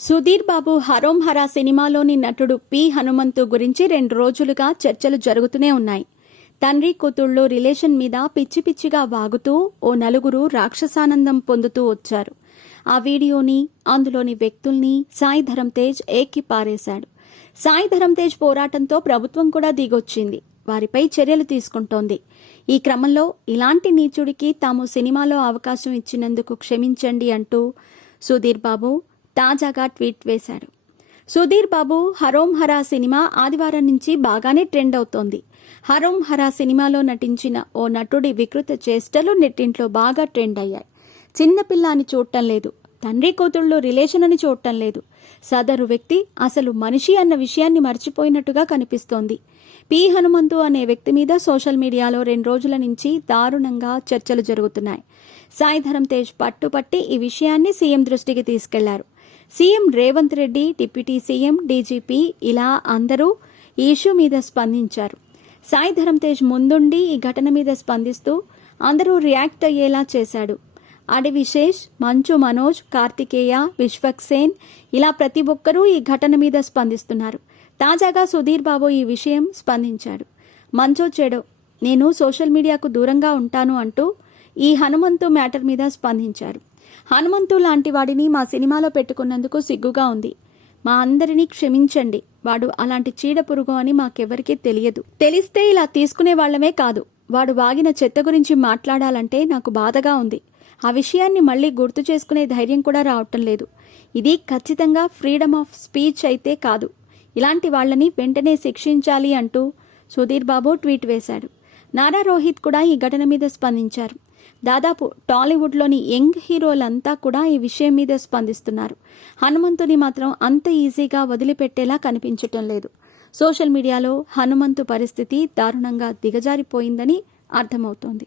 సుధీర్ బాబు హరోం హరా సినిమాలోని నటుడు పి హనుమంతు గురించి 2 రోజులుగా చర్చలు జరుగుతూనే ఉన్నాయి. తండ్రి కూతుళ్లు రిలేషన్ మీద పిచ్చి పిచ్చిగా వాగుతూ ఓ నలుగురు రాక్షసానందం పొందుతూ వచ్చారు. ఆ వీడియోని, అందులోని వ్యక్తుల్ని సాయి ధరమ్ తేజ్ ఏకి పారేశాడు. సాయి ధరమ్ తేజ్ పోరాటంతో ప్రభుత్వం కూడా దిగొచ్చింది. వారిపై చర్యలు తీసుకుంటోంది. ఈ క్రమంలో ఇలాంటి నీచుడికి తాము సినిమాలో అవకాశం ఇచ్చినందుకు క్షమించండి అంటూ సుధీర్ బాబు తాజాగా ట్వీట్ వేశాడు. సుధీర్ బాబు హరోం హరా సినిమా ఆదివారం నుంచి బాగానే ట్రెండ్ అవుతోంది. హరోం హరా సినిమాలో నటించిన ఓ నటుడి వికృత చేష్టలు నెట్టింట్లో బాగా ట్రెండ్ అయ్యాయి. చిన్నపిల్ల అని చూడటం లేదు, తండ్రి కూతుళ్ళు రిలేషన్ అని చూడటం లేదు. సదరు వ్యక్తి అసలు మనిషి అన్న విషయాన్ని మర్చిపోయినట్టుగా కనిపిస్తోంది. పి హనుమంతు అనే వ్యక్తి మీద సోషల్ మీడియాలో 2 రోజుల నుంచి దారుణంగా చర్చలు జరుగుతున్నాయి. సాయి ధరమ్ తేజ్ పట్టుపట్టి ఈ విషయాన్ని సీఎం దృష్టికి తీసుకెళ్లారు. CM Revanth Reddy, deputy CM, DGP ఇలా అందరూ ఈ ఇష్యూ మీద స్పందించారు. సాయి ధరమ్ తేజ్ ముందుండి ఈ ఘటన మీద స్పందిస్తూ అందరూ రియాక్ట్ అయ్యేలా చేశాడు. అడి విశేష్, మంచు మనోజ్, కార్తికేయ, విశ్వక్సేన్ ఇలా ప్రతి ఒక్కరూ ఈ ఘటన మీద స్పందిస్తున్నారు. తాజాగా సుధీర్ బాబు ఈ విషయం స్పందించాడు. మంచో చెడో నేను సోషల్ మీడియాకు దూరంగా ఉంటాను అంటూ ఈ హనుమంతు మ్యాటర్ మీద స్పందించారు. హనుమంతు లాంటి వాడిని మా సినిమాలో పెట్టుకున్నందుకు సిగ్గుగా ఉంది. మా అందరినీ క్షమించండి. వాడు అలాంటి చీడపురుగు అని మాకెవరికీ తెలియదు. తెలిస్తే ఇలా తీసుకునే వాళ్లమే కాదు. వాడు వాగిన చెత్త గురించి మాట్లాడాలంటే నాకు బాధగా ఉంది. ఆ విషయాన్ని మళ్లీ గుర్తు చేసుకునే ధైర్యం కూడా రావటం లేదు. ఇది ఖచ్చితంగా ఫ్రీడమ్ ఆఫ్ స్పీచ్ అయితే కాదు. ఇలాంటి వాళ్లని వెంటనే శిక్షించాలి అంటూ సుధీర్ బాబు ట్వీట్ వేశాడు. నారా రోహిత్ కూడా ఈ ఘటన మీద స్పందించారు. దాదాపు టాలీవుడ్లోని యంగ్ హీరోలంతా కూడా ఈ విషయం మీద స్పందిస్తున్నారు. హనుమంతుని మాత్రం అంత ఈజీగా వదిలిపెట్టేలా కనిపించటం లేదు. సోషల్ మీడియాలో హనుమంతు పరిస్థితి దారుణంగా దిగజారిపోయిందని అర్థమవుతోంది.